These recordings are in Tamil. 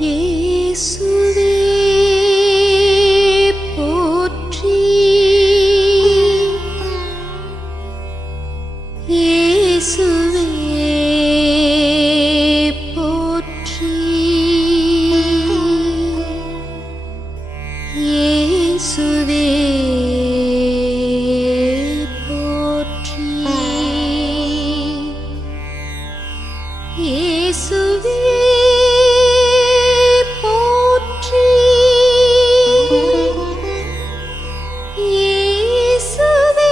இயேசுவே போற்றி, இயேசுவே போற்றி, இயேசுவே போற்றி, இயேசுவே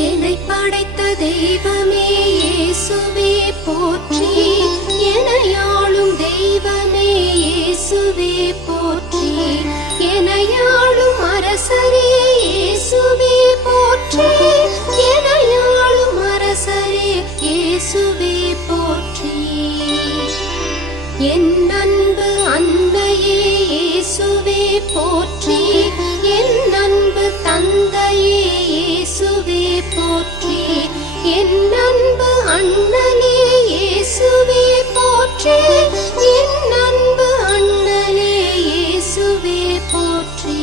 என்னை படைத்த தெய்வமே இயேசுவே போற்றி, என்னையாளும் தெய்வமே இயேசுவே போற்றி, என்னையாளும் அரசரே இயேசுவே போற்றி, என்னையாளும் அரசரே இயேசுவே போற்றி, என் அன்பு அன்னையே இயேசுவே போற்றி, என் அன்பு தந்தையே இயேசுவே போற்றி, என் அன்பு அண்ணனே இயேசுவே போற்றி, என் அன்பு அண்ணனே இயேசுவே போற்றி,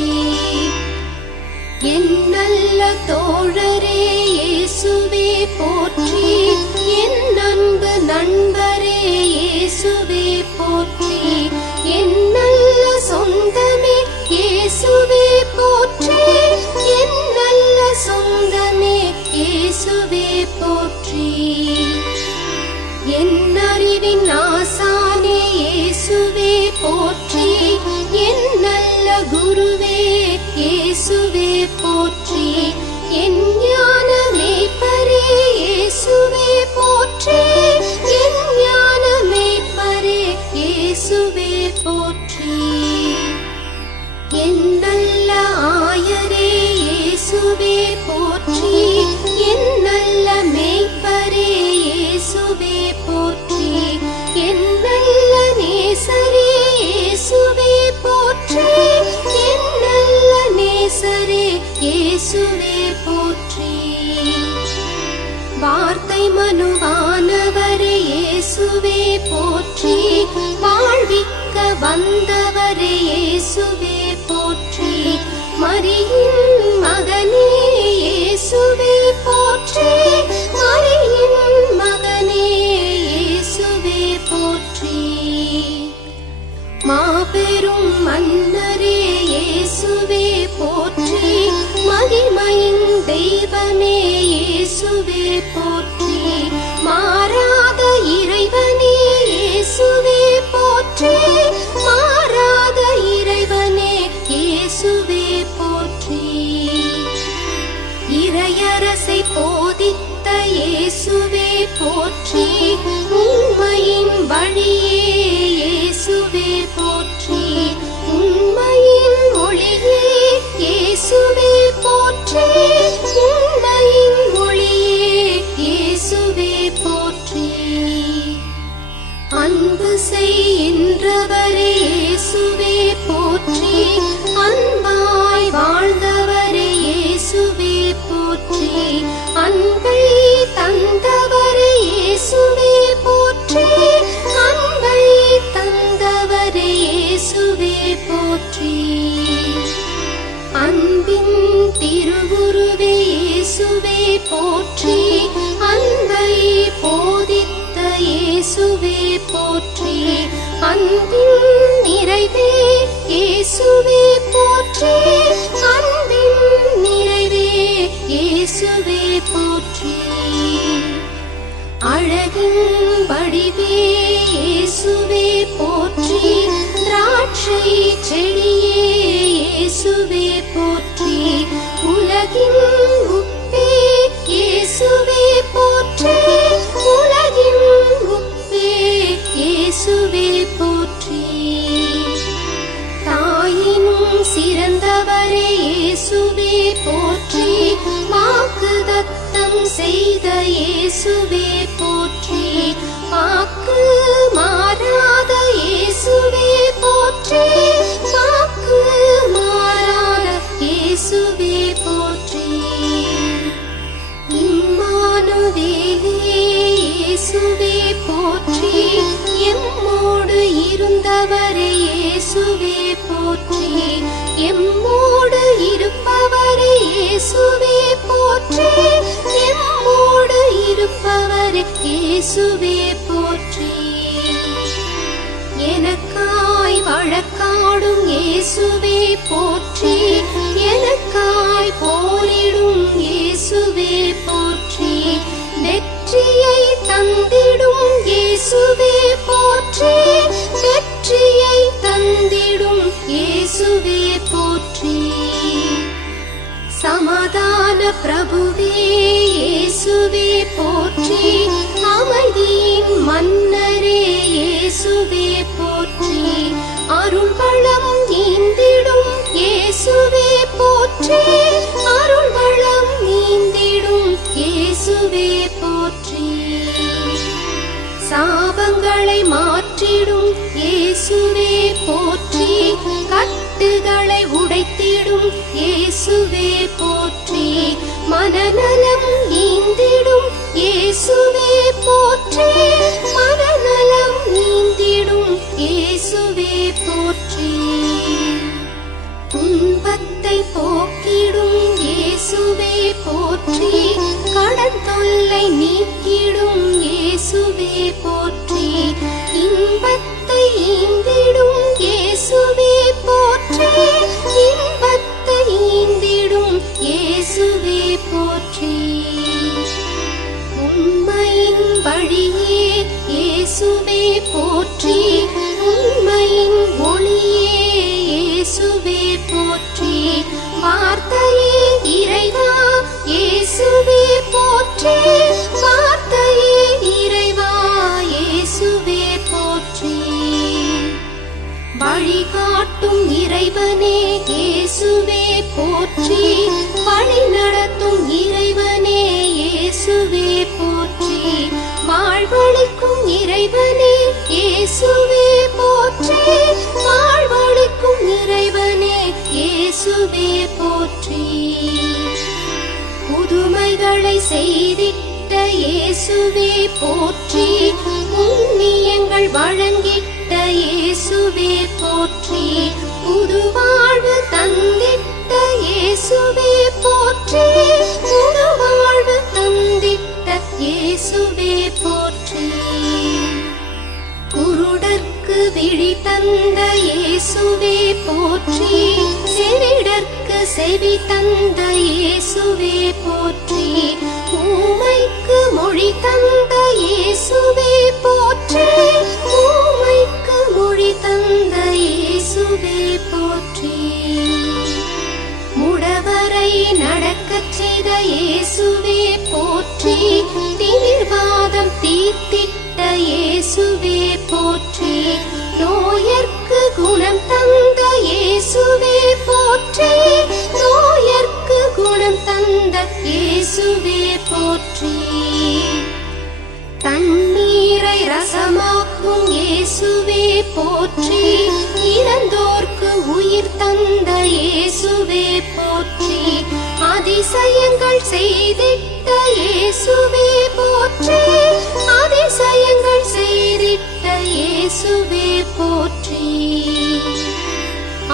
என் நல்ல தோழரே இயேசுவே போற்றி, என் அன்பு நண்பரே இயேசுவே போற்றி, என் நல்ல சொந்தமே இயேசுவே போற்றி, என் நல்ல சொந்தமே இயேசுவே போற்றி, என் அறிவின் ஆசானே இயேசுவே போற்றி, என் நல்ல குருவே இயேசுவே போற்றி, என் ஞான மேய்ப்பரே இயேசுவே போற்றி, என் ஞான மேய்ப்பரே இயேசுவே போற்றி, என் நல்ல ஆயரே இயேசுவே போற்றி, என் நல்ல மேய்ப்பரே இயேசுவே போற்றி, என் நல்ல நேசரே இயேசுவே போற்றி, என் நல்ல நேசரே இயேசுவே போற்றி, வார்த்தை மனுவானவரே இயேசுவே போற்றி, வாழ்விக்க வந்தவரே இயேசுவே போற்றி, மரியின் மகனே இயேசுவே போற்றி, மரியின் மகனே இயேசுவே போற்றி, மாபெரும் மன்னரே இயேசுவே போற்றி, மகிமையின் தெய்வமே இயேசுவே போற்றி, மாறாத இறைவனே இயேசுவே போற்றி, மாறாத இறைவனே இயேசுவே போற்றி, இறையரசை போதித்த இயேசுவே போற்றி, உண்மையின் வழியே இயேசுவே போற்றி, உண்மையின் ஒளியே இயேசுவே போற்றி, உண்மையின் ஒளியே இயேசுவே போற்றி, அன்பு செய்கின்றவரே இயேசுவே போற்றி, அன்பாய் வாழ்ந்தவரே இயேசுவே போற்றி, அன்பை தந்தவரே இயேசுவே போற்றி, அன்பை தந்தவரே இயேசுவே போற்றி, அன்பின் திருவுருவே இயேசுவே போற்றி, அன்பை போதித்த இயேசுவே போற்றி, அன்பின் நிறைவே இயேசுவே போற்றி, அன்பின் நிறைவே இயேசுவே போற்றி, அழகின் வடிவே இயேசுவே போற்றி, திராட்சை செடியே இயேசுவே போற்றி, உலகின் இயேசுவே போற்றி, வாக்குதத்தம் செய்த இயேசுவே போற்றி, வாக்கு மாறாத இயேசுவே போற்றி, வாக்கு மாறாத இயேசுவே போற்றி. இம்மானுவேலே இயேசுவே போற்றி, எம்மோடு இருந்தவரே இயேசுவே போற்றி, எம்மோடு இருப்பவரே இயேசுவே போற்றி, எம்மோடு இருப்பவரே இயேசுவே போற்றி. எனக்காய் வழக்காடும் இயேசுவே போற்றி, எனக்காய் போரிடும் இயேசுவே போற்றி, வெற்றியை தந்திடும் இயேசுவே போற்றி, வெற்றியை தந்திடும் இயேசுவே போற்றி. சமாதான பிரபுவே இயேசுவே போற்றி, அமைதியின் மன்னரே இயேசுவே போற்றி, அருள்வளம் நீந்திடும் இயேசுவே போற்றி, அருள்வளம் நீந்திடும் இயேசுவே போற்றி. சாபங்களை மாற்றிடும் இயேசுவே போற்றி, கட்டுகளை உடைத்திடும் இயேசுவே போற்றி, மனநலம் நீந்திடும் இயேசுவே போற்றி, மனநலம் நீந்திடும் இயேசுவே போற்றி. துன்பத்தை போக்கிடும் இயேசுவே போற்றி, கடன் தொல்லை நீக்கிடும் இயேசுவே போற்றி, இன்பத்தை ஈந்திடும் இயேசுவே போற்றி, இன்பத்தை ஈந்திடும் இயேசுவே போற்றி. உண்மையின் வழியே இயேசுவே போற்றி, உண்மையின் ஒளியே இயேசுவே போற்றி, வார்த்தையே இறைவா இயேசுவே போற்றி, வார்த்தையே இறைவா இயேசுவே போற்றி. வழிகாட்டும் இறைவனே இயேசுவே போற்றி, வழி நடத்தும் இறைவனே இயேசுவே போற்றி, வாழ்வளிக்கும் இறைவனே இயேசுவே போற்றி, வாழ்வளிக்கும் இறைவனே இயேசுவே போற்றி. புதுமைகளை செய்திட்ட இயேசுவே போற்றி, புண்ணியங்கள் வழங்கிட்ட இயேசுவே போற்றி, புது வாழ்வு தந்திட்ட இயேசுவே போற்றி, புது வாழ்வு தந்திட்ட இயேசுவே போற்றி. குருடர்க்கு விழி தந்த இயேசுவே போற்றி, செவிடர்க்கு செவி தந்த இயேசுவே போற்றி, ஊமைக்கு மொழி தந்த இயேசுவே போற்றி, ஊமைக்கு மொழி தந்த இயேசுவே போற்றி. முடவரை நடக்கச் செய்த இயேசுவே போற்றி, திமிர்வாதம் தீர்த்திட்ட இயேசுவே போற்றி, நோயர்க்கு குணம் தந்த இயேசுவே போற்றி, நோயர்க்கு குணம் தந்த இயேசுவே போற்றி. தண்ணீரை ரசமாக்கும் இயேசுவே போற்றி, இறந்தோர்க்கு உயிர் தந்த இயேசுவே போற்றி, அதிசயங்கள் செய்திட்ட இயேசுவே போற்றி, அதிசயங்கள் செய்திட்ட இயேசுவே போற்றி.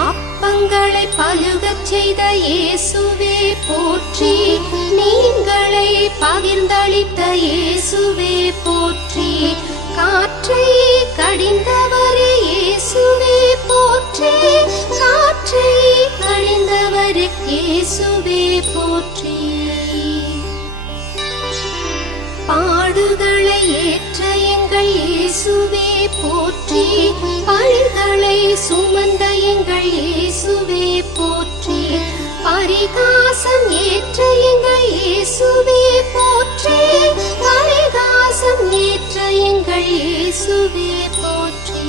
அப்பங்களை பலுகச் செய்த இயேசுவே போற்றி, மீன்களை பகிர்ந்தளித்த இயேசுவே போற்றி, காற்றை கடிந்தவரே இயேசுவே போற்றி, காற்றை கடிந்தவரே இயேசுவே போற்றி. பாடுகளை ஏற்ற எங்கள் இயேசுவே போற்றி, பழிகளை சுமந்த எங்கள் இயேசுவே போற்றி, பரிகாசம் ஏற்ற எங்கள் இயேசுவே போற்றி, பரிகாசம் ஏற்ற எங்கள் இயேசுவே போற்றி.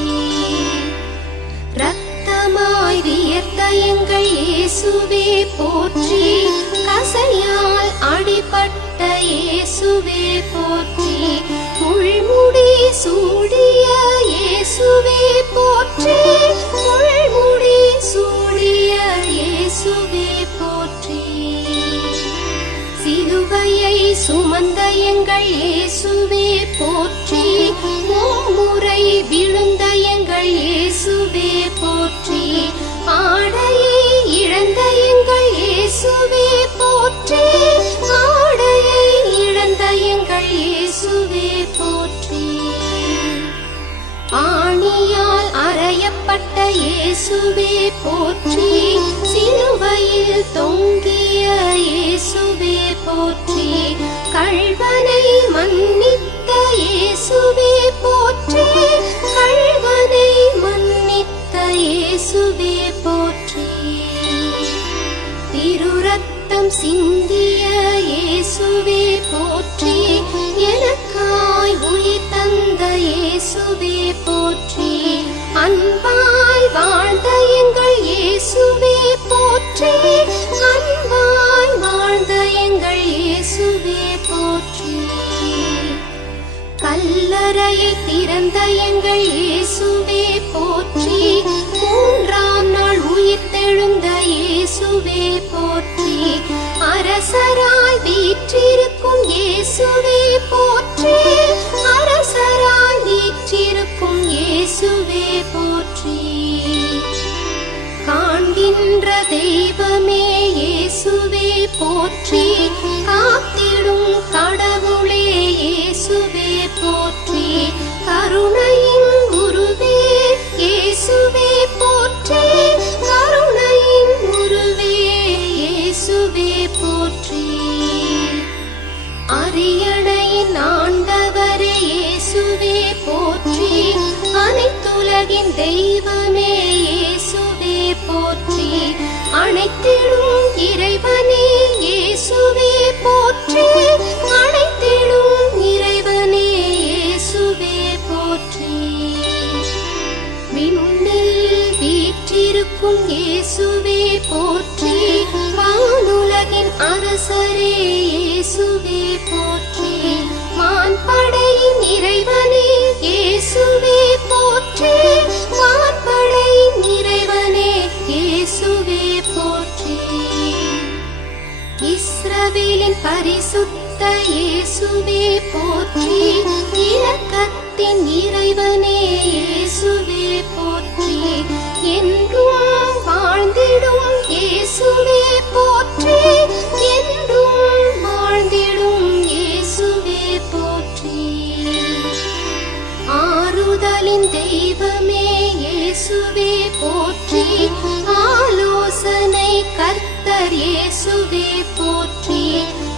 இரத்தமாய் வியர்த்த எங்கள் இயேசுவே போற்றி, கசையால் அடிபட்ட இயேசுவே போற்றி, முள்முடி சூடிய இயேசுவே போற்றி, முள்முடி சூடிய இயேசுவே போற்றி, சிலுவையை சுமந்த எங்கள் இயேசுவே போற்றி, மும்முறை விழுந்த எங்கள் இயேசுவே போற்றி, ஆடையை இழந்த எங்கள் இயேசுவே போற்றி, ஆடையை இழந்த எங்கள் இயேசுவே போற்றி, ஆணியால் அறையப்பட்ட இயேசுவே போற்றி, சிலுவையில் தொங்கிய இயேசுவே போற்றி, கள்வனை மன்னித்த இயேசுவே போற்றி, கள்வனை மன்னித்த இயேசுவே போற்றி, திருரத்தம் சிந்திய இயேசுவே போற்றி, எனக்காய் உயிர் தந்த இயேசுவே போற்றி, அன்பாய் வாழ்ந்த எங்கள் இயேசுவே போற்றி, அன்பாய் வாழ்ந்த எங்கள் இயேசுவே போற்றி, கல்லறையை திறந்த எங்கள் இயேசுவே போற்றி, மூன்றாம் நாள் உயிர்த்தெழுந்த இயேசுவே போற்றி, அரசராய் வீற்றிருக்கும் இயேசுவே போற்றி, அரசராய் வீற்றிருக்கும் இயேசுவே போற்றி, காண்கின்ற தெய்வமே இயேசுவே போற்றி, காத்திடும் கடவுளே இயேசுவே போற்றி, கருணையின் குருவே இயேசுவே போற்றி, கருணையின் குருவே இயேசுவே போற்றி, அரியணையின் ஆண்டவரே இயேசுவே போற்றி, அனைத்துலகின் தெய்வமே இயேசுவே போற்றி, அனைத்திலும் இறைவனே இயேசுவே போற்றி, அனைத்திலும் இறைவனே இயேசுவே போற்றி, விண்ணில் வீற்றிருக்கும் இயேசுவே போற்றி, வானுலகின் அரசரே இயேசுவே போற்றி, வான்படையின் இறைவனே இயேசுவே போற்றி, வான்படையின் இறைவனே இயேசுவே போற்றி, இஸ்ரவேலின் பரிசுத்த இயேசுவே போற்றி, இரக்கத்தின் இறைவனே இயேசுவே போற்றி, என்றும் வாழ்ந்திடும் இயேசுவே போற்றி, என்றும் வாழ்ந்திடும் இயேசுவே போற்றி, ஆறுதலின் தெய்வமே இயேசுவே போற்றி, ஆலோசனை கர்த்தர் இயேசுவே போற்றி,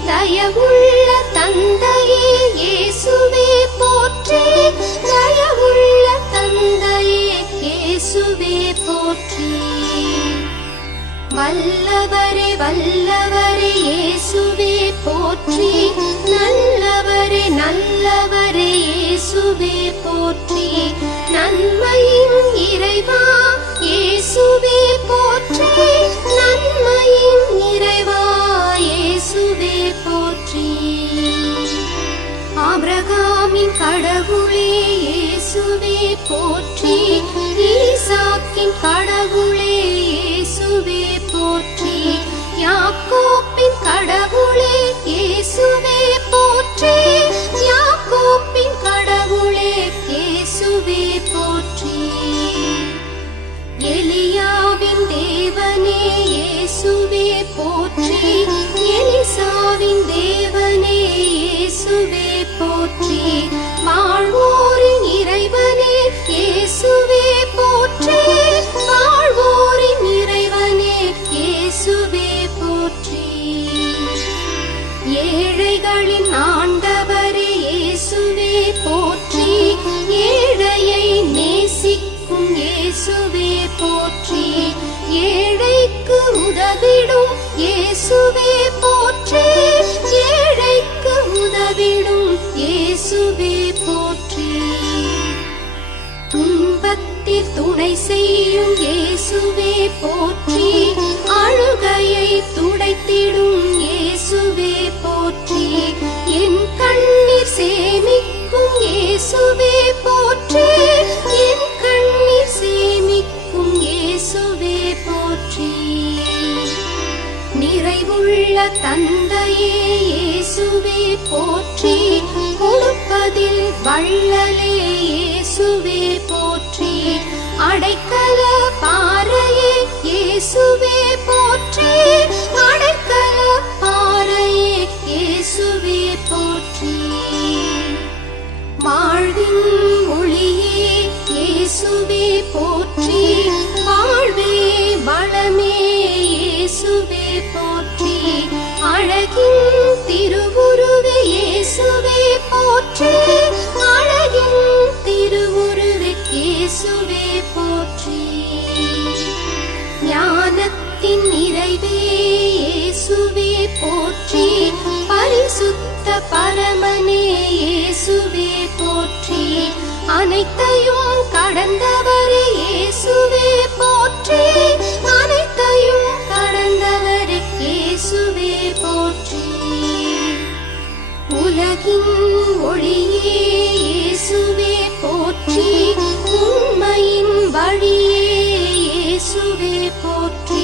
தயவுள்ள தந்தையே இயேசுவே போற்றி, தயவுள்ள தந்தையே இயேசுவே போற்றி, வல்லவரே வல்லவரே இயேசுவே போற்றி, நல்லவரே நல்லவரே இயேசுவே போற்றி, நன்மையின் இறைவா இயேசுவே போற்றி, நன்மையின் இறைவா இயேசுவே போற்றி, ஆபிரகாமின் கடவுளே இயேசுவே போற்றி, ஈசாக்கின் கடவுளே இயேசுவே போற்றி, யாக்கோப்பின் கடவுளே இயேசுவே போற்றி, யாக்கோப்பின் கடவுளே இயேசுவே போற்றி, எலியாவின் தேவனே இயேசுவே போற்றி, எலிசாவின் தேவனே இயேசுவே போற்றி, வாழ்வோரின் இறைவனே இயேசுவே போற்றி, வாழ்வோரின் இறைவனே இயேசுவே போற்றி, ஏழைகளின் ஆண்டவரே இயேசுவே போற்றி, ஏழையை நேசிக்கும் இயேசுவே போற்றி, ஏழைக்கு உதவிடும் இயேசுவே போற்றி, ஏழைக்கு உதவிடும் இயேசுவே போற்றி, துன்பத்தில் துன்பத்தில் துணை செய்யும் இயேசுவே போற்றி, அழுகையை துடைத்திடும் இயேசுவே போற்றி, என் கண்ணீர் சேமிக்கும் இயேசுவே போற்றி, என் கண்ணீர் சேமிக்கும் இயேசுவே போற்றி. நிறைவுள்ள தந்தையே இயேசுவே போற்றி, கொடுப்பதில் வள்ளலே இயேசுவே போற்றி, அடைக்கல பாறையே இயேசுவே போற்றி, அடைக்கல பாறையே இயேசுவே போற்றி. வாழ்வின் ஒளியே இயேசுவே போற்றி, வாழ்வே வளமே இயேசுவே போற்றி, அழகின் திருவுருவே இயேசுவே போற்றி, அழகின் திருவுருவே இயேசுவே போற்றி. ஞானத்தின் நிறைவே இயேசுவே போற்றி, பரிசுத்த பரமனே இயேசுவே போற்றி, அனைத்தையும் கடந்தவரே இயேசுவே போற்றி, அனைத்தையும் கடந்தவரே இயேசுவே போற்றி. உலகின் ஒளியே இயேசுவே போற்றி, உண்மையின் வழியே இயேசுவே போற்றி,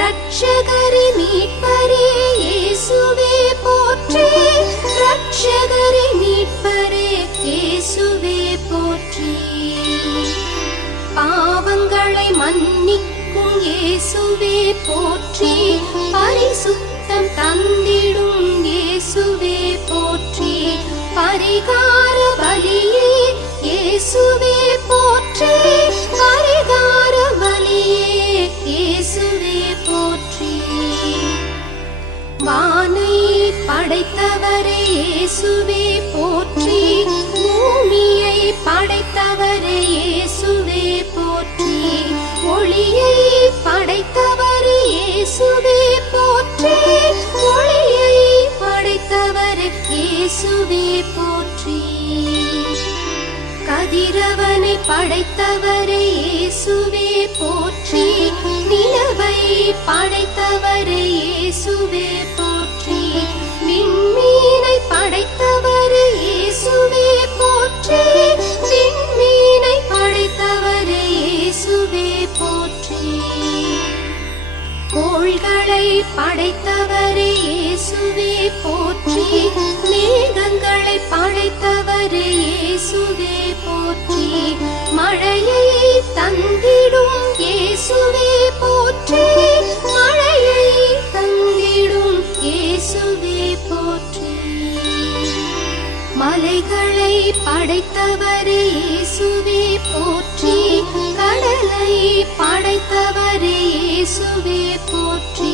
ரட்சகரே மீட்பரே இயேசுவே போற்றி, ரட்சகரே மீட்பரே இயேசுவே போற்றி. பாவங்களை மன்னிக்கும் இயேசுவே போற்றி, பரிசுத்தம் தந்திடும் இயேசுவே போற்றி, பரிகார பலியே இயேசுவே போற்றி, பரிகார பலியே இயேசுவே போற்றி. வானை படைத்தவரே இயேசுவே போற்றி, பூமியை படைத்தவரே இயேசுவே போற்றி, ஒளியை படைத்தவரே இயேசுவே போற்றி, ஒளியை படைத்தவரே இயேசுவே போற்றி. கதிரவனை படைத்தவரே இயேசுவே போற்றி, நிலவை படைத்தவரே இயேசுவே போற்றி, விண்மீனை படைத்தவரே இயேசுவே போற்றி, விண்மீனை படைத்தவரே இயேசுவே போற்றி. கோள்களை படைத்தவரே இயேசுவே போற்றி, மேகங்களை படைத்தவரே இயேசுவே போற்றி, மழையை தந்திடும் இயேசுவே போற்றி, மழையை தந்திடும் இயேசுவே போற்றி. மலைகளை படைத்தவரே இயேசுவே போற்றி, கடலை படைத்தவரே இயேசுவே போற்றி,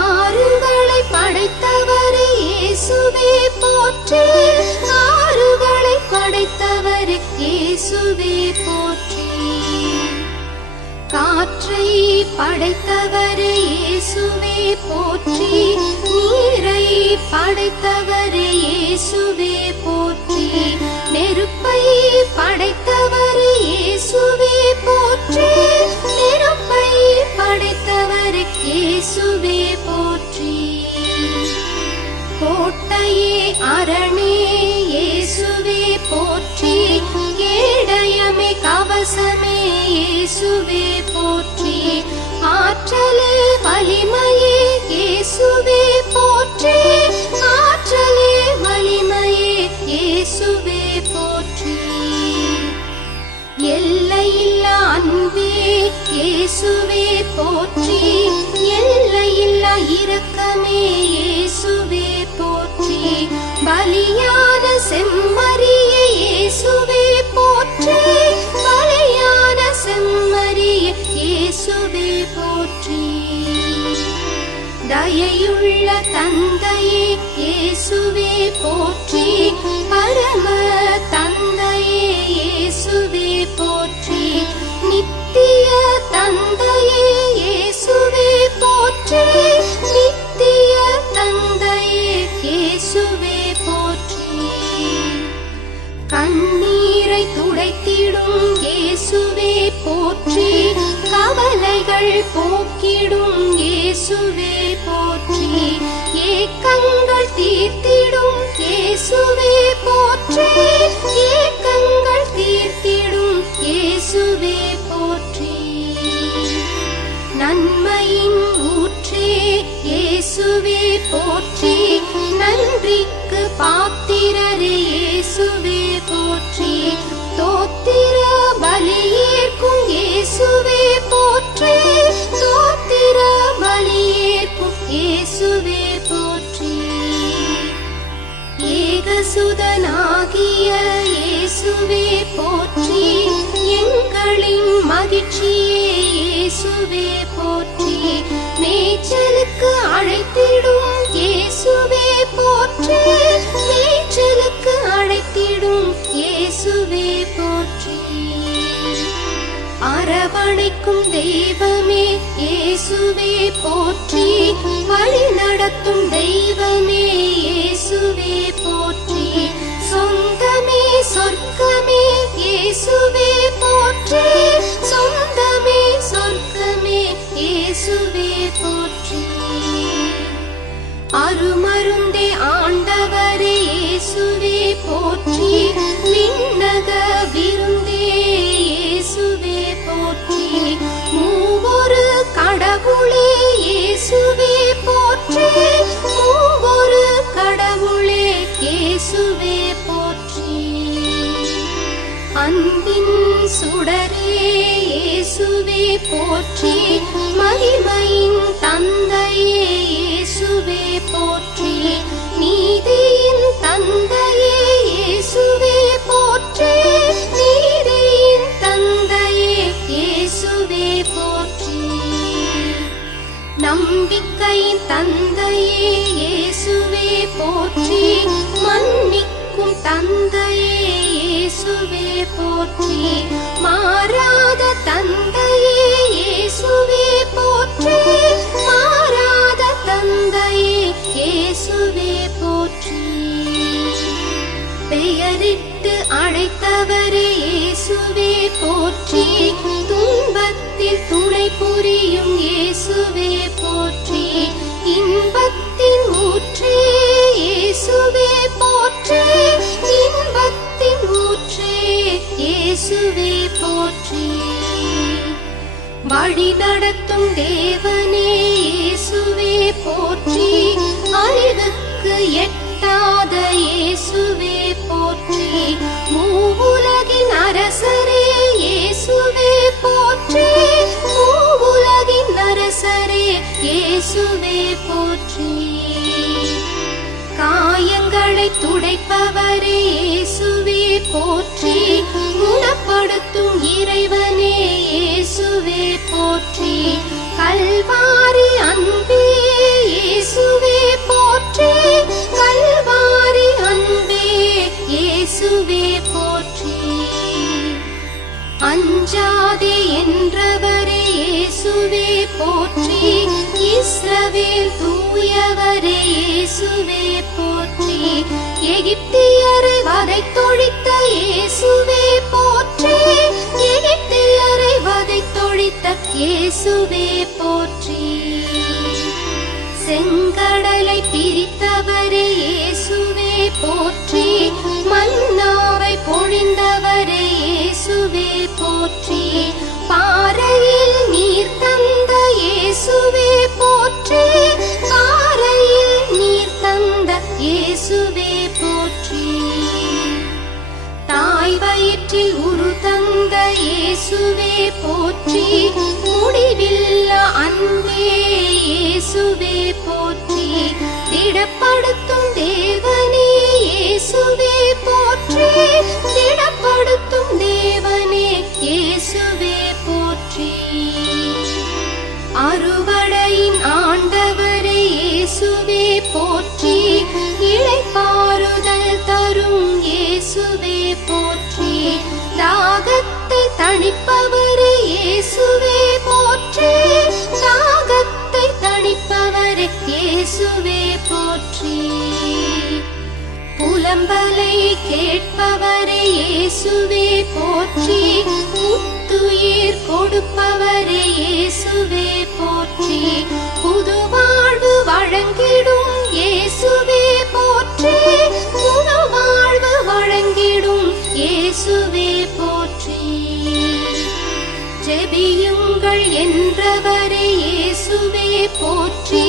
ஆறுகளை படைத்தவரே இயேசுவே போற்றி, ஆறுகளை படைத்தவரே இயேசுவே போற்றி. காற்றை படைத்தவரே இயேசுவே போற்றி, நீரை படைத்தவரே இயேசுவே போற்றி, நெருப்பை படைத்தவரே இயேசுவே போற்றி, நெருப்பை படைத்தவரே இயேசுவே போற்றி. கோட்டையே அரணே இயேசுவே போற்றி, கேடயமே கவசமே இயேசுவே போற்றி, ஆற்றலே வலிமையே இயேசுவே போற்றி, ஆற்றலே வலிமையே இயேசுவே போற்றி. எல்லையில்லா அன்பே இயேசுவே போற்றி, எல்லையில்லா இரக்கமே இயேசுவே போற்றி, பலியான செம்மறியே இயேசுவே போற்றி, பலியான செம்மறியே இயேசுவே போற்றி. தயையுள்ள தந்தையே இயேசுவே போற்றி, பரம தந்தையே இயேசுவே போற்றி, நித்திய தந்தையே இயேசுவே போற்றி, நித்திய தந்தையே இயேசுவே போற்றி. கண்ணீரை துடைத்திடும் இயேசுவே இயேசுவே போற்றி. ஏக்கங்கள் தீர்த்திடும் இயேசுவே போற்றி. ஏக்கங்கள் தீர்த்திடும் இயேசுவே போற்றி. நன்மையின் ஊற்றே இயேசுவே போற்றி. நன்றிக்கு பாத்திரரே இயேசுவே போற்றி. தோத்திர பலியேற்கும் இயேசுவே போற்றி. தோத்திர பலியேற்கும் இயேசுவே போற்றி. ஏகசுதனாகிய இயேசுவே போற்றி. எங்களின் மகிழ்ச்சியே இயேசுவே போற்றி. மேய்ச்சலுக்கு அழைத்திடும் இயேசுவே போற்றி. மேய்ச்சலுக்கு அழைத்திடும் இயேசுவே போற்றி. அரவணைக்கும் தெய்வமே இயேசுவே போற்றி. வழி நடத்தும் தெய்வமே இயேசுவே போற்றி. சொந்தமே சொர்க்கமே இயேசுவே போற்றி. சொந்தமே சொர்க்கமே இயேசுவே போற்றி. அருமருந்தே ஆண்டவரே இயேசுவே போற்றி. விண்ணக விருந்தே இயேசுவே போற்றி. மூவொரு கடவுளே இயேசுவே போற்றி. மூவொரு கடவுளே இயேசுவே போற்றி. அன்பின் சுடரே இயேசுவே போற்றி. மகிமையின் தந்தையே இயேசுவே போற்றி. நீதியின் தந்தையே இயேசுவே போற்றி. நீதியின் தந்தையே இயேசுவே போற்றி. நம்பிக்கையின் தந்தையே இயேசுவே போற்றி. மன்னிக்கும் தந்தையே இயேசுவே போற்றி. மாறாத தந்தையே இயேசுவே போற்றி. மாறாத தந்தையே இயேசுவே போற்றி. பெயரிட்டு அழைத்தவரே இயேசுவே போற்றி. துன்பத்தில் துணை புரியும் இயேசுவே போற்றி. இன்பத்தின் ஊற்றே இயேசுவே போற்றி. இன்பத்தின் ஊற்றே இயேசுவே போற்றி. வழி நடத்தும் தேவனே இயேசுவே போற்றி. அறிவுக்கு எட்டாத இயேசுவே போற்றி. மூவுலகின் அரசரே இயேசுவே போற்றி. மூவுலகின் அரசரே இயேசுவே போற்றி. காயங்களை துடைப்பவரே இயேசுவே போற்றி. குணப்படுத்தும் இறைவனே இயேசுவே போற்றி. கல்வாரி அன்பே இயேசுவே போற்றி. கல்வாரி அன்பே இயேசுவே போற்றி. அஞ்சாதே என்றவரே இயேசுவே போற்றி. இஸ்ரவேல் தூயவரே இயேசுவே போற்றி. எகிப்தியரை வதைத்தொழித்த இயேசுவே போற்றி. எகிப்தியரை வதைத்தொழித்த இயேசுவே போற்றி. செங்கடலை பிரித்தவரே இயேசுவே போற்றி. மன்னாவை பொழிந்தவரே இயேசுவே போற்றி. பாறையில் நீர் தந்த இயேசுவே போற்றி. பாறையில் நீர் தந்த இயேசுவே போற்றி. தாய் வயிற்றில் உரு தந்த இயேசுவே போற்றி. முடிவில்லா அன்பே இயேசுவே போற்றி. திடப்படுத்தும் தேவனே இயேசுவே போற்றி. திடப்படுத்தும் தேவனே இயேசுவே போற்றி. அறுவடையின் ஆண்டவரே இயேசுவே போற்றி. இளைப்பாறுதல் தரும் இயேசுவே போற்றி. தாகத்தை தணிப்பவரே இயேசுவே போற்றி. தாகத்தை தணிப்பவரே இயேசுவே போற்றி. புலம்பலை கேட்பவரே இயேசுவே போற்றி. முத்து புதுயிர் கொடுப்பவரே இயேசுவே போற்றி, புது வாழ்வு வழங்கிடும் இயேசுவே போற்றி, புது வாழ்வு வழங்கிடும் இயேசுவே போற்றி. ஜெபியுங்கள் என்றவரே இயேசுவே போற்றி,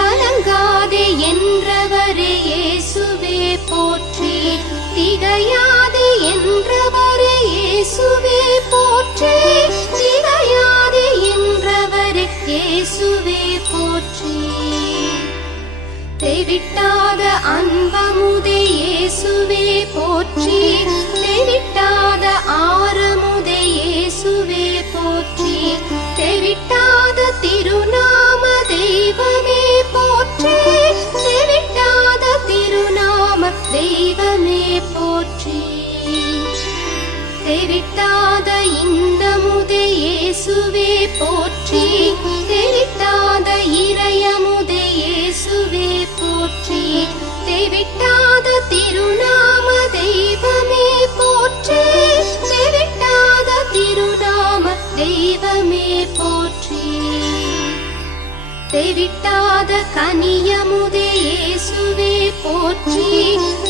கலங்காதே என்றவரே இயேசுவே போற்றி, திகையாதே என்றவரே இயேசுவே போற்றி, திகையாதே என்றவரே இயேசுவே போற்றி. தெவிட்டாத அன்பமுதே இயேசுவே போற்றி, தெவிட்டாத ஆரமுதே இயேசுவே போற்றி, தெவிட்டாத திருநாம தெய்வமே போற்றி, தெவிட்டாத திருநாம தெய்வமே போற்றி. தெவிட்டாத இன்னமுதே இயேசுவே போற்றி, தெவிட்டாத இறையமுதே இயேசுவே போற்றி, தெவிட்டாத திருநாம தெய்வமே போற்றி, தெவிட்டாத திருநாம தெய்வமே போற்றி. தெவிட்டாத கனியமுதே இயேசுவே போற்றி,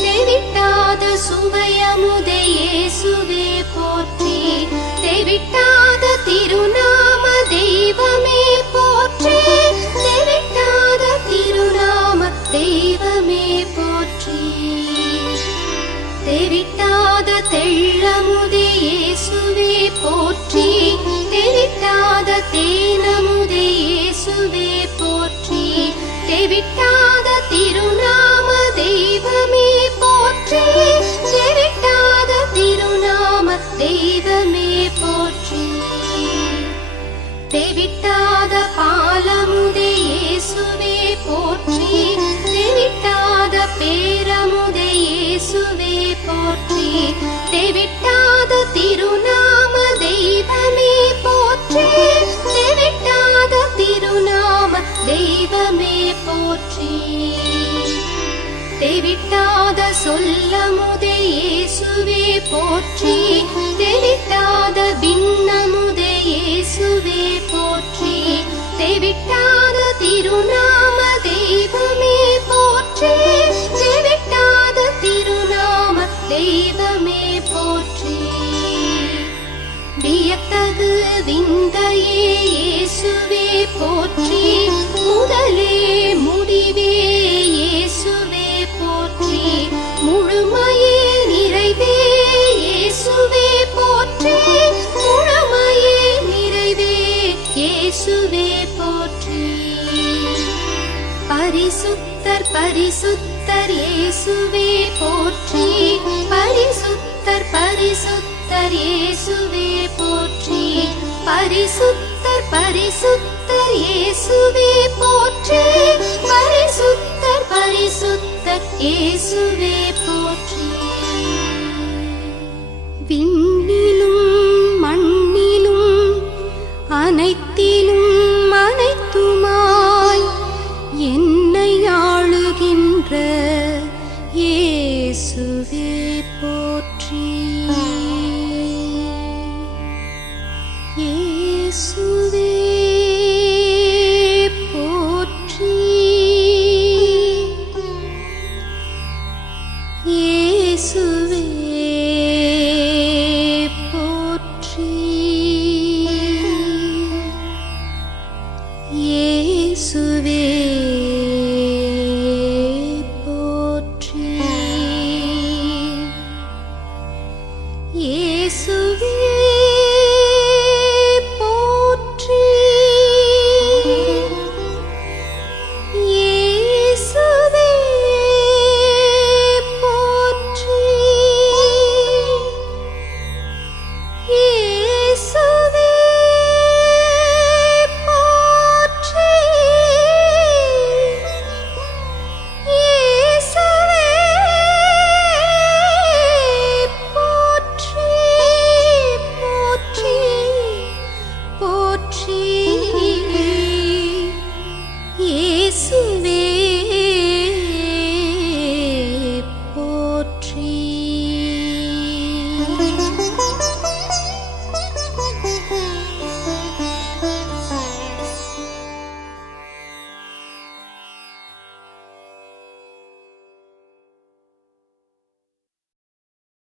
தெவிட்டாத சுவையமுதே இயேசுவே போற்றி, தெவிட்டாத திருநாம தெய்வமே போற்றி, தெவிட்டாத திருநாம தெய்வமே போற்றி. தெவிட்டாத தெள்ளமுதே இயேசுவே போற்றி, தெவிட்டாத தேனமுதே இயேசுவே போற்றி, தெவிட்டாத திருநாம தெய்வமே போற்றி, தெவிட்டாத திருநாம தெய்வமே போற்றி. தெவிட்டாத பாலமுதே இயேசுவே போற்றி, தெவிட்டாத பேரமுதே இயேசுவே போற்றி, தெவிட்டாத திருநாம தெய்வமே போற்றி, தெவிட்டாத திருநாம தெய்வமே போற்றி. தெவிட்டாத சொல்லமுதே இயேசுவே போற்றி, தெவிட்டாத பின்னமுதே இயேசுவே போற்றி, தெவிட்டாத திருநாம தெய்வமே போற்றி, தெவிட்டாத திருநாம தெய்வமே போற்றி. வியத்தகு விந்தையே இயேசுவே போற்றி, முதலே முடிவே இயேசுவே போற்றி, முழுமையே நிறைவே இயேசுவே போற்றி, முழுமையே நிறைவே இயேசுவே போற்றி. பரிசுத்தர் பரிசுத்தர் இயேசுவே போற்றி, பரிசுத்தர் பரிசுத்தர் இயேசுவே போற்றி, பரிசுத்தர் பரிசுத்தர் இயேசுவே போற்றி, பரிசுத்தர் பரிசுத்தர் இயேசுவே போற்றி. விண்ணில்